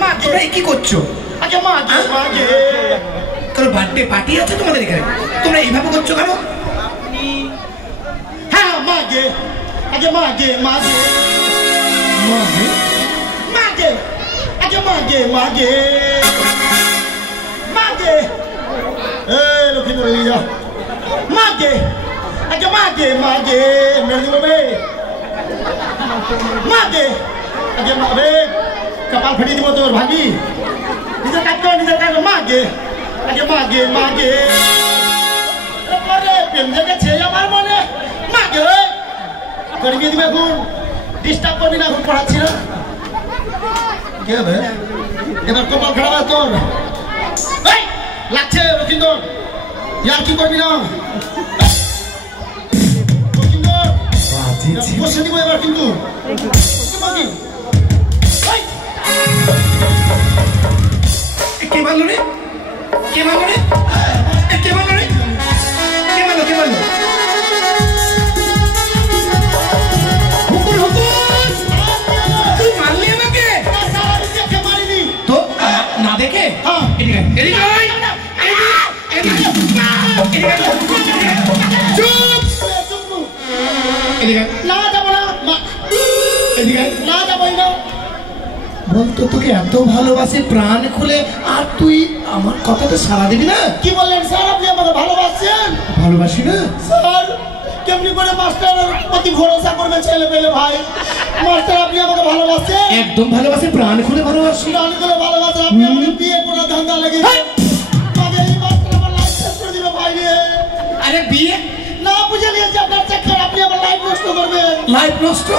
তোমরা কি করছো? আচ্ছা মাঝে মাঝে কারো বার্থডে পার্টি আছে তোমাদের এখানে? তোমরা এইভাবে করছো কেন? হ্যাঁ মাঝে আচ্ছা মাঝে মাঝে মাঝে মাঝে আচ্ছা মাঝে মাঝে মাঝে লক্ষ্মীন্দর ইয়া মাঝে আচ্ছা মাঝে মাঝে মেরে দিব বে মাঝে আচ্ছা বে কপাল ফাটিয়ে দিব তোর ভাগি নিজের কাজ মাঝে আচ্ছা মাঝে মাঝে প্রেম জেগেছে আমার মনে মাঝে করিয়ে দিবে এখন ডিস্টার্ব করবি না এখন পড়াচ্ছি না কি হবে এবার কপাল খারাপ তোর লাগছে রকিন্দর ইয়ার কি করবি না রকিন্দর বসে দিব এবার কিন্তু কে মারলো রে? কে মারলো রে? কে মারলো রে? কে মারলো? কে মারলো? হুকুর হুকুর! তুই মারলি আমাকে? মারিনি তো না দেখে? এদিকে এদিকে আয়! এদিকে চুপ! এদিকে না যাবো না এদিকে না যাবোই না বলতো তোকে এত ভালোবাসে প্রাণ খুলে আর তুই আমার কথাটা সাড়া দিবি না? কি বললেন স্যার আপনি আমাকে ভালোবাসছেন? ভালোবাসি না স্যার কেমনি করে মাস্টারের প্রতি ভরসা করবে ছেলে পেলে ভাই মাস্টার আপনি আমাকে ভালোবাসছেন? একদম ভালোবাসি প্রাণ খুলে ভালোবাসি। প্রাণ করে ভালোবাসেন আপনি আমাকে বিয়ে করে ধান্দা লেগেছে তবে এই মাস্টার আমার লাইফ শেষ করে দিল ভাই রে। আরে বিয়ে না বুঝে নিয়েছি আপনার চক্কর আপনি আমার লাইফ নষ্ট করবেন লাইফ নষ্ট?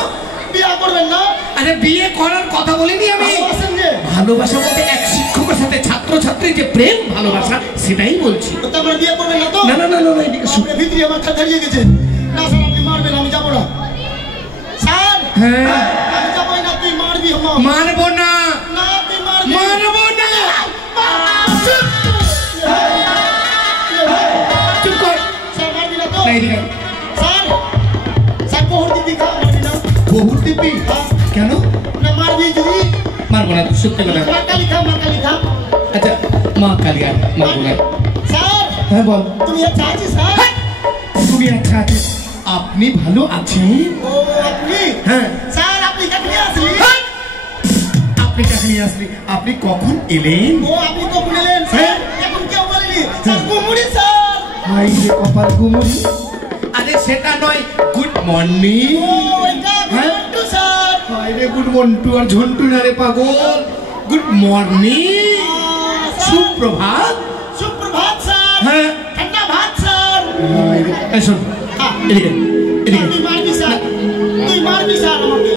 বিয়ে করবেন না? আরে বিয়ে করার কথা বলিনি আমি। ভালোবাসেন যে ভালোবাসা বলতে এক শিক্ষকের সাথে ছাত্র ছাত্রীর যে প্রেম ভালোবাসা সেটাই বলছি। তারপরে বিয়ে করবেন না তো? না না না না এদিকে শুন। আপনি ভিতরে আমার খাতা দাঁড়িয়ে গেছে না স্যার আপনি মারবেন আমি যাবো না স্যার হ্যাঁ আমি যাবোই না তুই মারবি আমার মানবো না না তুই মারবি মানবো না। চুপ কর। স্যার মারবি না তো? না এদিকে স্যার স্যার বহুত দিবি খা মারবি না বহুত দিবি কেন? না মারবি যদি মারবো না সত্যি কথা। মাকালি খা আচ্ছা মা কালিয়া মারবো না। স্যার হ্যাঁ বল। তুমি আচ্ছা আছিস স্যার? তুমি আচ্ছা আছিস? আপনি ভালো আছেন? ও আপনি হ্যাঁ। স্যার আপনি কেমনি আসলি? আপনি কাহিনী আসলি? আপনি কখন এলেন? ও আপনি কখন এলেন স্যার? এখন কেউ বলেনি স্যার গুমুড়ি স্যার হাই রে কপাল গুমুরি। আরে সেটা নয় গুড মর্নিং। ও এটা গুমুড়ি স্যার হাই রে গুড মন্টু আর ঝন্টু না রে পাগল। গুড মর্নিং সুপ্রভাত। সুপ্রভাত স্যার হ্যাঁ ঠান্ডা ভাত স্যার হাই রে এই শোন এদিকে এদিকে আপনি মারবি স্যার